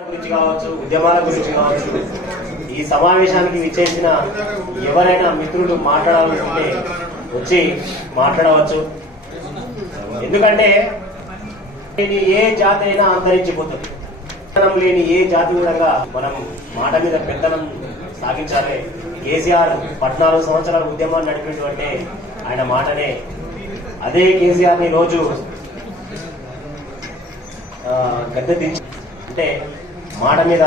గురించి కావచ్చు ఉద్యమాల గురించి కావచ్చు ఈ సమావేశానికి విచ్చేసిన ఎవరైనా మిత్రులు మాట్లాడాలనుకుంటే వచ్చి మాట్లాడవచ్చు. ఎందుకంటే లేని ఏ జాతి అయినా అంతరించిపోతుంది. పెత్తనం లేని ఏ జాతి కూడా మనం మాట మీద పెత్తనం సాగించాలి. కేసీఆర్ పద్నాలుగు సంవత్సరాల ఉద్యమాన్ని నడిపినటువంటి ఆయన మాటనే. అదే కేసీఆర్ని రోజు గద్దె దించి అంటే మాట మీద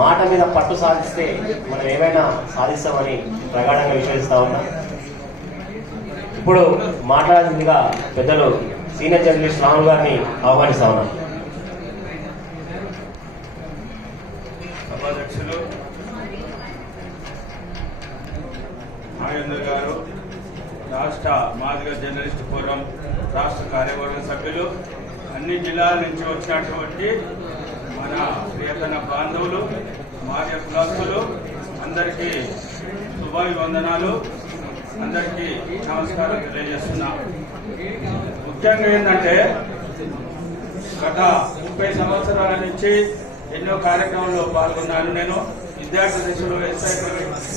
మాట మీద పట్టు సాధిస్తే మనం ఏమైనా సాధిస్తామని ప్రగాఢంగా విశ్వసిస్తా ఉన్నాం. ఇప్పుడు మాట్లాడాల్సిందిగా పెద్దలు సీనియర్ జర్నలిస్ట్ రాహుల్ గారిని ఆహ్వానిస్తా ఉన్నాం. సభాధ్యక్షులు నాగేందర్ గారు రాష్ట్ర మాదిగ జర్నలిస్ట్ ఫోరం రాష్ట్ర కార్యవర్గ సభ్యులు అన్ని జిల్లాల నుంచి వచ్చినటువంటి మన ప్రియతన బాంధవులు మాదిగ కులస్తులు అందరికీ శుభాభివందనాలు. అందరికీ నమస్కారం తెలియజేస్తున్నా. ముఖ్యంగా ఏంటంటే గత ముప్పై సంవత్సరాల నుంచి ఎన్నో కార్యక్రమాల్లో పాల్గొన్నాను నేను. విద్యార్థి దశలో ఎస్ఐ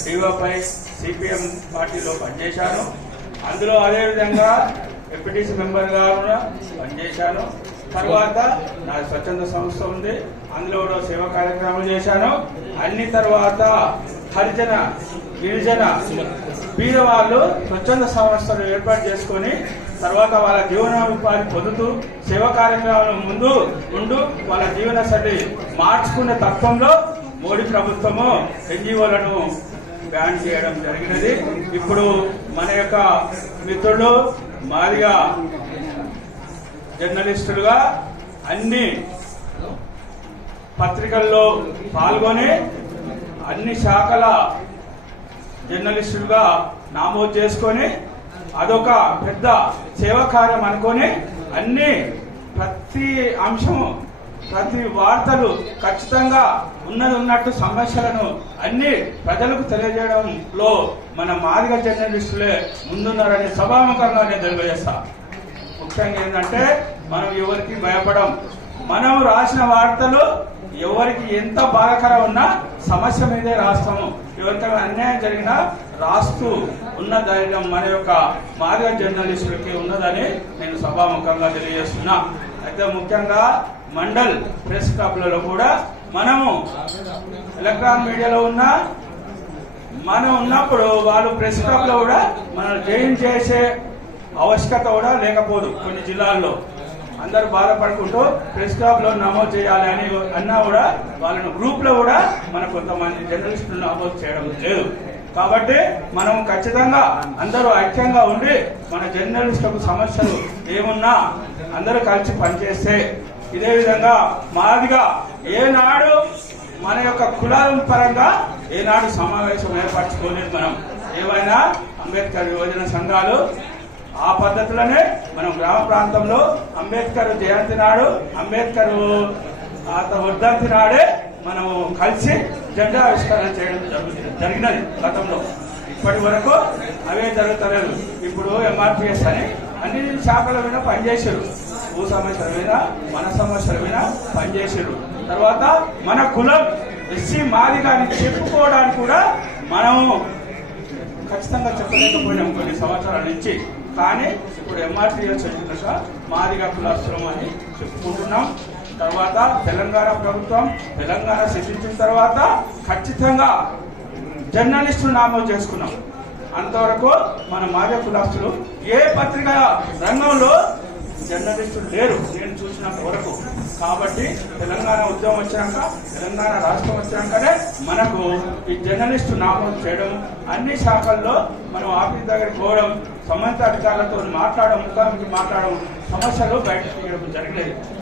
డివోపై సిపిఎం పార్టీలో పనిచేశాను. అందులో అదేవిధంగా ఎంపీటీసీ మెంబర్గా కూడా పనిచేశాను. తర్వాత నా స్వచ్ఛంద సంస్థ ఉంది. అందులో కూడా సేవా కార్యక్రమాలు చేశాను. అన్ని తర్వాత హరిజన గిరిజన పేదవాళ్ళు స్వచ్ఛంద సంస్థలు ఏర్పాటు చేసుకొని తర్వాత వాళ్ళ జీవనోపాధి పొందుతూ సేవ కార్యక్రమాల ముందు ఉండు వాళ్ళ జీవన శైలి మార్చుకునే తత్వంలో మోడీ ప్రభుత్వము ఎన్జిఓలను బ్యాన్ చేయడం జరిగినది. ఇప్పుడు మన యొక్క మిత్రులు మాదిగా జర్నలిస్టులుగా అన్ని పత్రికల్లో పాల్గొని అన్ని శాఖల జర్నలిస్టులుగా నామోదు చేసుకొని అదొక పెద్ద సేవా కార్యం అనుకొని అన్ని ప్రతి అంశము ప్రతి వార్తలు ఖచ్చితంగా ఉన్నది ఉన్నట్టు సమస్యలను అన్ని ప్రజలకు తెలియజేయడంలో మన మాదిగ జర్నలిస్టులే ముందున్నారని సభాముఖంగా నేను తెలియజేస్తాను ముఖ్యంగా ఏంటంటే మనం ఎవరికి భయపడం. మనం రాసిన వార్తలు ఎవరికి ఎంత బాధాకరం ఉన్నా సమస్య మీదే రాస్తాము. ఎవరికైనా అన్యాయం జరిగినా రాస్తూ ఉన్న ధైర్యం మన యొక్క మార్గ జర్నలిస్టులకి ఉన్నదని నేను సభాముఖంగా తెలియజేస్తున్నా. అయితే ముఖ్యంగా మండల్ ప్రెస్ క్లబ్లలో కూడా మనము ఎలక్ట్రానిక్ మీడియాలో ఉన్న మనం ఉన్నప్పుడు వాళ్ళు ప్రెస్ క్లబ్లో కూడా మనం జైన్ చేసే ఆవశ్యకత కూడా లేకపోదు కొన్ని జిల్లాల్లో. అందరూ బాధపడుకుంటూ ప్రెస్ క్లబ్లో నమోదు చేయాలి అని అన్నా కూడా వాళ్ళని గ్రూప్లో కూడా మన కొంతమంది జర్నలిస్టులు నమోదు చేయడం లేదు. కాబట్టి మనం ఖచ్చితంగా అందరూ ఐక్యంగా ఉండి మన జర్నలిస్టులకు సమస్యలు ఏమున్నా అందరూ కలిసి పనిచేస్తే ఇదే విధంగా మాదిగా ఏనాడు మన యొక్క కులాల పరంగా ఏనాడు సమావేశం ఏర్పరచుకోలేదు మనం. ఏమైనా అంబేద్కర్ యువజన సంఘాలు ఆ పద్ధతిలోనే మనం గ్రామ ప్రాంతంలో అంబేద్కర్ జయంతి నాడు అంబేద్కర్ అత వర్ధంతి నాడే మనము కలిసి జెండా ఆవిష్కరణ చేయడం జరుగుతుంది జరిగినది గతంలో. ఇప్పటి వరకు అవే జరుగుతలేదు. ఇప్పుడు ఎంఆర్పిఎస్ అని అన్ని శాఖల మీద పనిచేసారు భూ సమస్యల మీద మన సమస్యల మీద పనిచేసారు తర్వాత మన కులం ఎస్సీ మాది కానీ చెప్పుకోవడానికి కూడా మనము ఖచ్చితంగా చెప్పలేకపోయినాం కొన్ని సంవత్సరాల నుంచి. కానీ ఇప్పుడు ఎంఆర్టీఎస్ వచ్చినాక మాదిగా కులాశ్రమం అని చెప్పుకుంటున్నాం. తర్వాత తెలంగాణ ప్రభుత్వం తెలంగాణ సిద్ధించిన తర్వాత ఖచ్చితంగా జర్నలిస్టులు నామోదు చేసుకున్నాం. అంతవరకు మన మాదిగ కులాస్తులు ఏ పత్రిక రంగంలో జర్నలిస్టులు లేరు నేను చూసినంత వరకు. కాబట్టి తెలంగాణ ఉద్యమం వచ్చాక తెలంగాణ రాష్ట్రం వచ్చినాకనే మనకు ఈ జర్నలిస్టు నామోదు చేయడం అన్ని శాఖల్లో మనం ఆఫీస్ దగ్గర పోవడం సంబంధిత అధికారులతో మాట్లాడడం ముఖాముఖి మాట్లాడడం సమస్యలు బయటకు తీయడం జరగలేదు